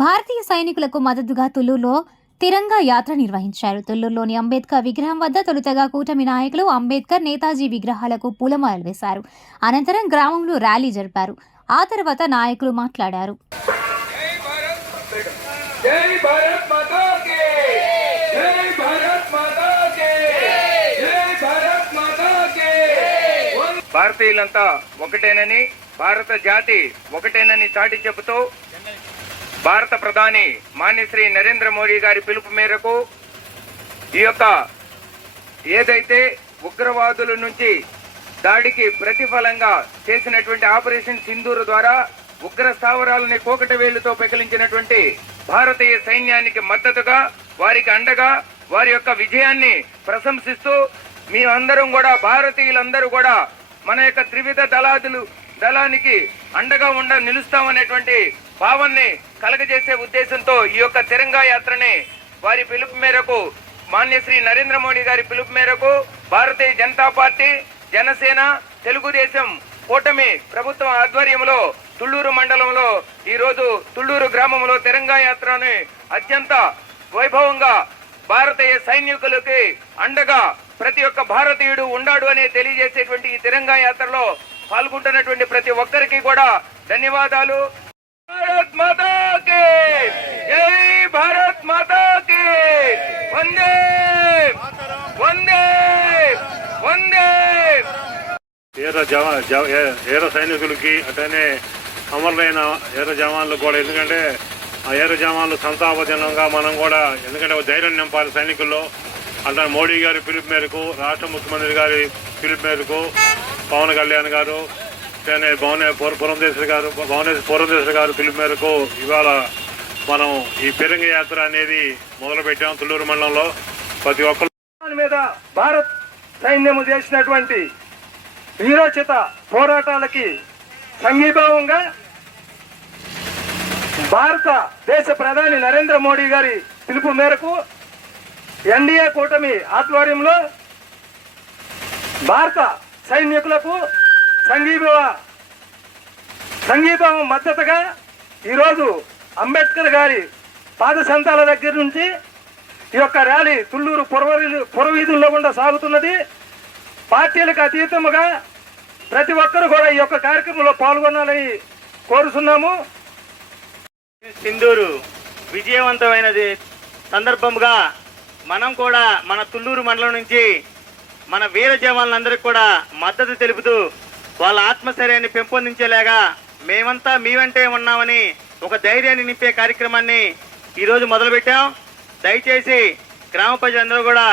భారతీయ సైనికులకు మద్దతుగా తొలూలో తిరంగా యాత్ర నిర్వహించారు. తొల్లూరులోని అంబేద్కర్ విగ్రహం వద్ద తొలుతగా కూటమి నాయకులు అంబేద్కర్ నేతాజీ విగ్రహాలకు పూలమాలలు వేశారు. అనంతరం గ్రామంలో ర్యాలీ జరిపారు. ఆ తర్వాత నాయకులు మాట్లాడారు. భారతీయులంతా ఒకటేనని భారత జాతి ఒకటేనని చాటి చెబుతూ భారత ప్రధాని మాన్యశ్రీ నరేంద్ర మోడీ గారి పిలుపు మేరకు ఈ యొక్క ఏదైతే ఉగ్రవాదుల నుంచి దాడికి ప్రతిఫలంగా చేసినటువంటి ఆపరేషన్ సింధూరు ద్వారా ఉగ్ర స్థావరాలని కోకట వేళ్ళతో పెకిలించినటువంటి భారతీయ సైన్యానికి మద్దతుగా వారికి అండగా వారి యొక్క విజయాన్ని ప్రశంసిస్తూ మేమందరం కూడా భారతీయులందరూ కూడా మన యొక్క త్రివిధ దళాదులు దళానికి అండగా ఉండ నిలుస్తామనేటువంటి భావాన్ని కలగజేసే ఉద్దేశంతో ఈ యొక్క తిరంగా యాత్రని వారి పిలుపు మేరకు మాన్యశ్రీ నరేంద్ర మోడీ గారి పిలుపు మేరకు భారతీయ జనతా పార్టీ జనసేన తెలుగుదేశం కూటమి ప్రభుత్వం ఆధ్వర్యంలో తుళ్ళూరు మండలంలో ఈరోజు తుళ్ళూరు గ్రామంలో తిరంగా యాత్రని అత్యంత వైభవంగా భారతీయ సైనికులకి అండగా ప్రతి ఒక్క భారతీయుడు ఉండాడు అని తెలియజేసేటువంటి ఈ తిరంగా యాత్రలో పాల్గొంటున్నటువంటి ప్రతి ఒక్కరికి కూడా ధన్యవాదాలు. భారత్ మాతా జై భారత్ మాతా వందే వందే వందే ఏర జవా ఏర సైనికులకి అట్లనే అమరులైన ఏర జవాన్లు కూడా. ఎందుకంటే ఆ ఏర జవాన్లు సంతాపజనంగా మనం కూడా ఎందుకంటే ధైర్యం నింపాలి సైనికుల్లో. అట్లా మోడీ గారి పిలుపు మేరకు రాష్ట్ర ముఖ్యమంత్రి గారి పిలుపు మేరకు పవన్ కళ్యాణ్ గారు భువనే పుర- పురంధేశ్వరి గారు భువనేశ్వర పురంధేశ్వరి గారు పిలుపు మేరకు ఇవాళ మనం ఈ ఫిరంగి యాత్ర అనేది మొదలు పెట్టాం తుళ్ళూరు మండలంలో. ప్రతి ఒక్కరు మీద భారత్ సైన్యము చేసినటువంటి వీరోచిత పోరాటాలకి సంఘీభావంగా భారత దేశ ప్రధాని నరేంద్ర మోడీ గారి పిలుపు మేరకు ఎన్డీఏ కూటమి ఆధ్వర్యంలో భారత సైనికులకు సంఘీభావ సంఘీభావం మద్దతుగా ఈరోజు అంబేద్కర్ గారి పాదశంతాల దగ్గర నుంచి ఈ యొక్క ర్యాలీ తుళ్ళూరు పురవీధు పురవీధుల్లో గుండా సాగుతున్నది. పార్టీలకు అతీతముగా ప్రతి ఒక్కరు కూడా ఈ యొక్క కార్యక్రమంలో పాల్గొనాలని కోరుతున్నాము సింధూరు విజయవంతమైనది సందర్భంగా మనం కూడా మన తుళ్ళూరు మండలం నుంచి మన వీర జవాన్లందరికీ కూడా మద్దతు తెలుపుతూ వాళ్ళ ఆత్మశైర్యాన్ని పెంపొందించేలాగా మేమంతా మీ వెంటే ఉన్నామని ఒక ధైర్యాన్ని నింపే కార్యక్రమాన్ని ఈరోజు మొదలుపెట్టాం. దయచేసి గ్రామ ప్రజలందరూ కూడా